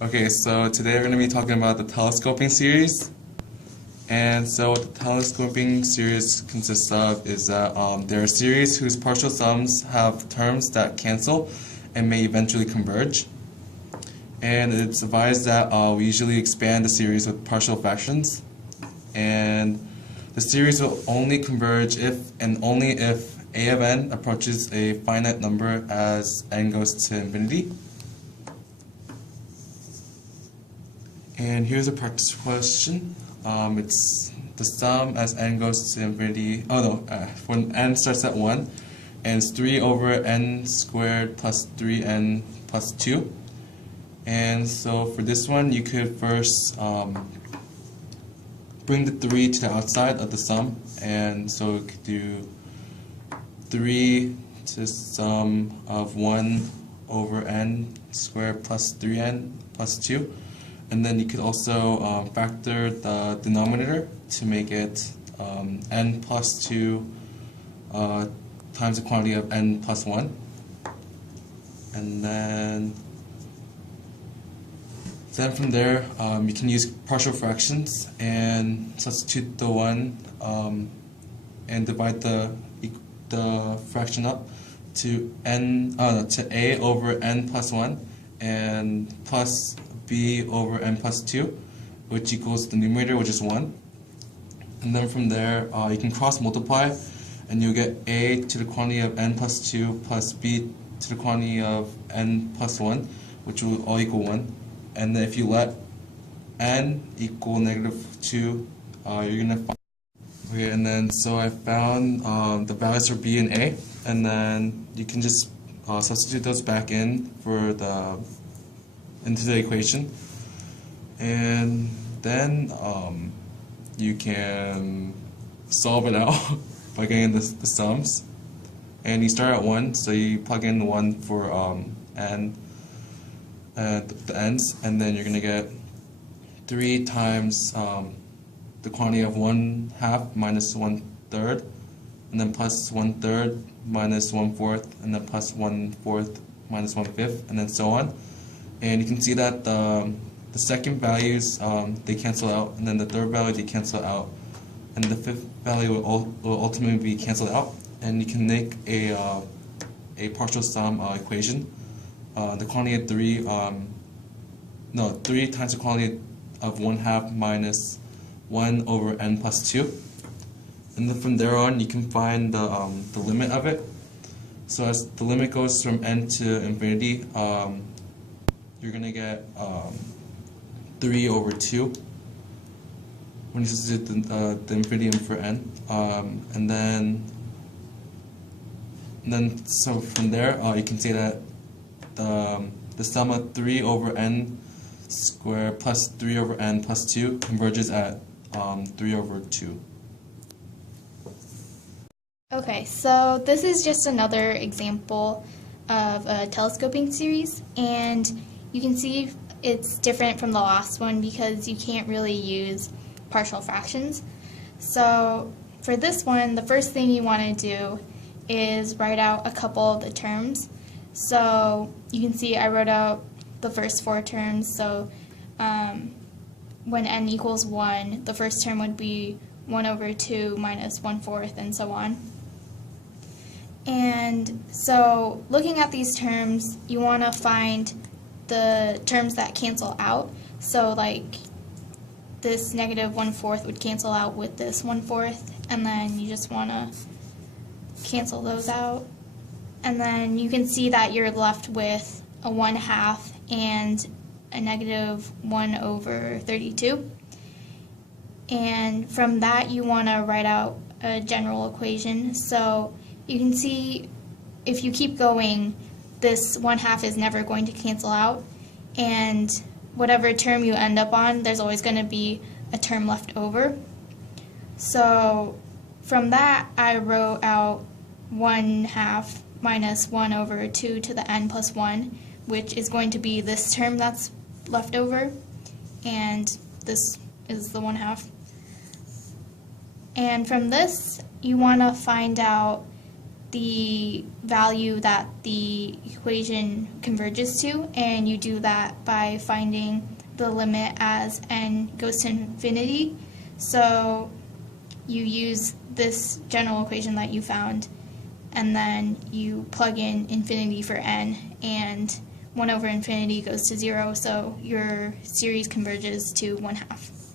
Okay, so today we're going to be talking about the telescoping series. And so what the telescoping series consists of is that there are series whose partial sums have terms that cancel and may eventually converge. And it's advised that we usually expand the series with partial fractions. And the series will only converge if and only if a of n approaches a finite number as n goes to infinity. And here's a practice question. It's the sum as n goes to infinity. When n starts at 1, and it's 3 over n squared plus 3n plus 2. And so for this one, you could first bring the 3 to the outside of the sum. And so you could do 3 to the sum of 1 over n squared plus 3n plus 2. And then you could also factor the denominator to make it n plus 2 times the quantity of n plus 1. And then from there, you can use partial fractions and substitute the 1 and divide the fraction up to a over n plus 1 and plus b over n plus 2, which equals the numerator, which is 1. And then from there, you can cross multiply, and you'll get a to the quantity of n plus 2 plus b to the quantity of n plus 1, which will all equal 1. And then if you let n equal -2, you're going to find. Okay, and then so I found the values for b and a, and then you can just substitute those back in into the equation, and then you can solve it out by getting the sums. And you start at 1, so you plug in the 1 for n the n's, and then you're going to get 3 times the quantity of 1/2 minus 1/3, and then plus 1/3 minus 1/4, and then plus 1/4 minus 1/5, and then so on. And you can see that the second values, they cancel out, and then the third value, they cancel out, and the fifth value will ultimately be canceled out. And you can make a partial sum equation. The quantity of 3 times the quantity of 1/2 minus 1 over n plus 2. And then from there on, you can find the limit of it. So as the limit goes from n to infinity, you're going to get 3 over 2 when you substitute the infinity for n. And then so from there, you can say that the sum of 3 over n squared plus 3 over n plus 2 converges at 3 over 2. Okay, so this is just another example of a telescoping series, and you can see it's different from the last one because you can't really use partial fractions. So for this one, the first thing you want to do is write out a couple of the terms. So you can see I wrote out the first 4 terms. So when n equals 1, the first term would be 1 over 2 minus 1/4, and so on. And so looking at these terms, you want to find the terms that cancel out. So like this negative 1/4 would cancel out with this 1/4, and then you just want to cancel those out. And then you can see that you're left with a 1/2 and a negative 1 over 32. And from that, you want to write out a general equation. So you can see if you keep going, this 1/2 is never going to cancel out, and whatever term you end up on, there's always going to be a term left over. So from that, I wrote out 1/2 minus 1 over 2 to the n plus 1, which is going to be this term that's left over, and this is the 1/2. And from this, you want to find out the value that the equation converges to, and you do that by finding the limit as n goes to infinity. So you use this general equation that you found, and then you plug in infinity for n, and 1 over infinity goes to 0, so your series converges to 1/2.